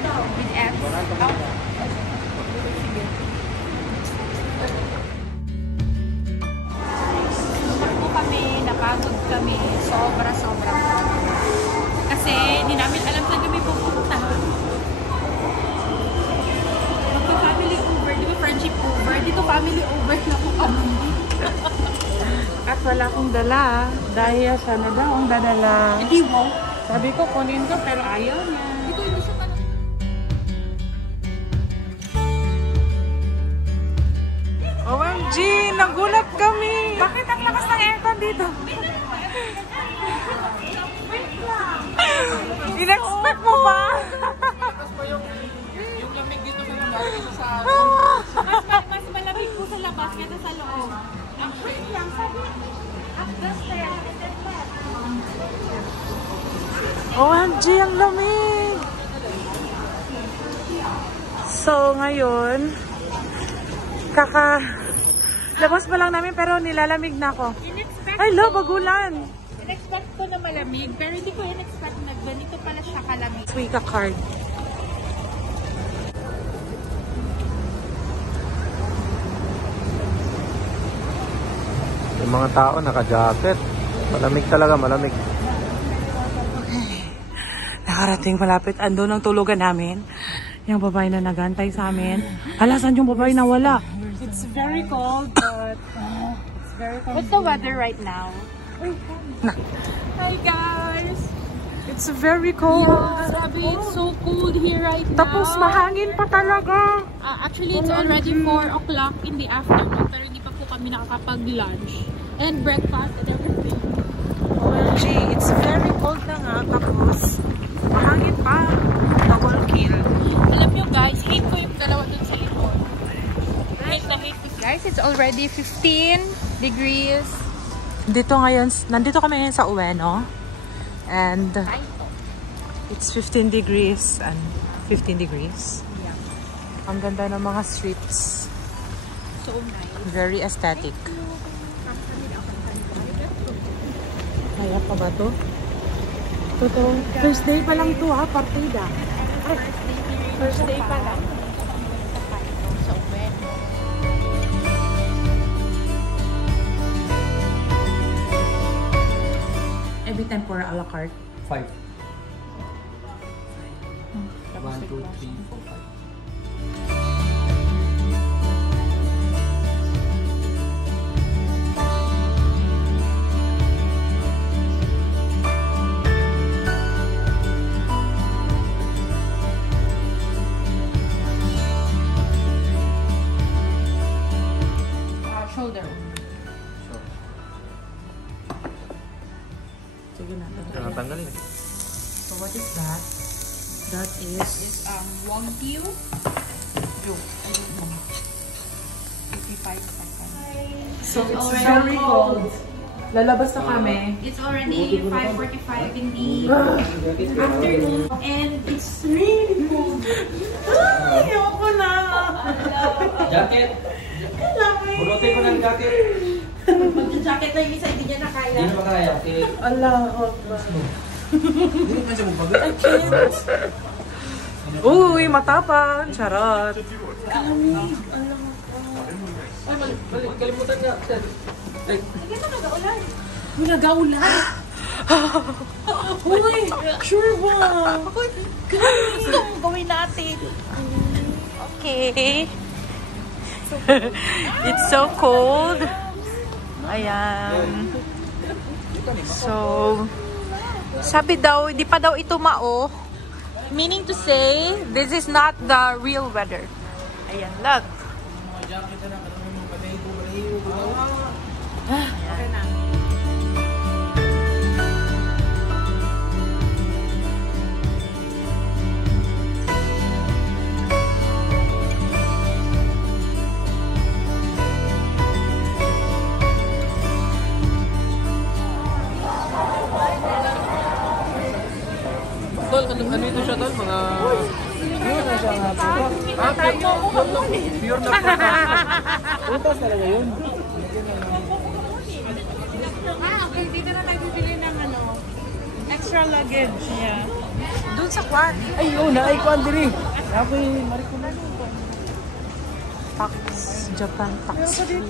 With F. Tumakbo kami, napagod kami. Sobra-sobra. Kasi hindi namin alam saan kami pupunta. Magpa-family over. Di ba friendship over? Dito family over na po kami. At wala akong dala. Dahil sana daw ang dadala. Hindi mo. Sabi ko, kunin ko pero ayaw niya. Ito yung gusto ka na. OMG! Nagulat kami! Bakit ang lakas ng aircon dito? In-expect mo ba? Yung lamig dito sa labas sa Mas malamig po sa labas kaya sa loob. Wait lang, sabi. OMG! Ang lamig! So, ngayon, labas pa lang namin pero nilalamig na ako. Ay, lo, bagulan! In-expect ko na malamig, pero hindi ko in-expect na ganito pala siya kalamig. Suika card. yung mga tao naka-jacket. Malamig talaga, malamig. Nakarating malapit. Ando ng tulugan namin. Yung babae na nagantay sa amin. Alasan yung babae na wala. It's very cold, but it's very cold. What's the weather right now? Hi guys! It's very cold. Yeah, grabe, it's so cold here right now. Tapos mahangin pa talaga. Actually, it's already 4 o'clock in the afternoon, pero hindi pa po kami nakakapag-lunch. And breakfast and everything. OMG, it's very cold na nga. Tapos mahangin pa. Double kill. Alam nyo guys, hate ko yung dalawa dun sa likod. Hate na hate ko. Guys, it's already 15 degrees. Nandito kami ngayon sa Ueno. And it's 15 degrees and 15 degrees. Yeah. Ang ganda ng mga streets. So nice. Very aesthetic. Kaya pa ba to? Totoo. Thursday pa lang to ha, partida. Thursday pa lang. So when? Every time for a la carte. 5. 1, 2, 3, 4, 5. Shoulder. Sige na. Tanggalin. So what is that? That is Wagyu. 55 seconds. so it's already very cold. cold. Lalabas na kami. It's already 5:45 in the afternoon and it's really cold. Ayoko na. Jacket! Bunutin ko ng jacket! Mag-jacket na yung isa, hindi niya na kaya. Hindi na makaya. Okay. Allah. Hindi naman siya magbagat. I can't. Uy, matapang. Charot. Kalamig. Kalimutan niya. Hindi na nag-aulan. May nag-aulan. Uy, sure ba? Gusto mo gawin natin. Okay. It's so cold. Ayan. So, sabi daw, di pa daw ito mao. Meaning to say, this is not the real weather. Ayan, look. Okay na. Tol, ano ito siya tol? Mga... Yun na siya nga. Pure na putas talaga yun. Okay, dito na tayo bibili ng extra luggage. Yeah. Doon sa kwan. Ay, oh, naay ko andiri. Ako yung marikunan. Tax. Japan tax free.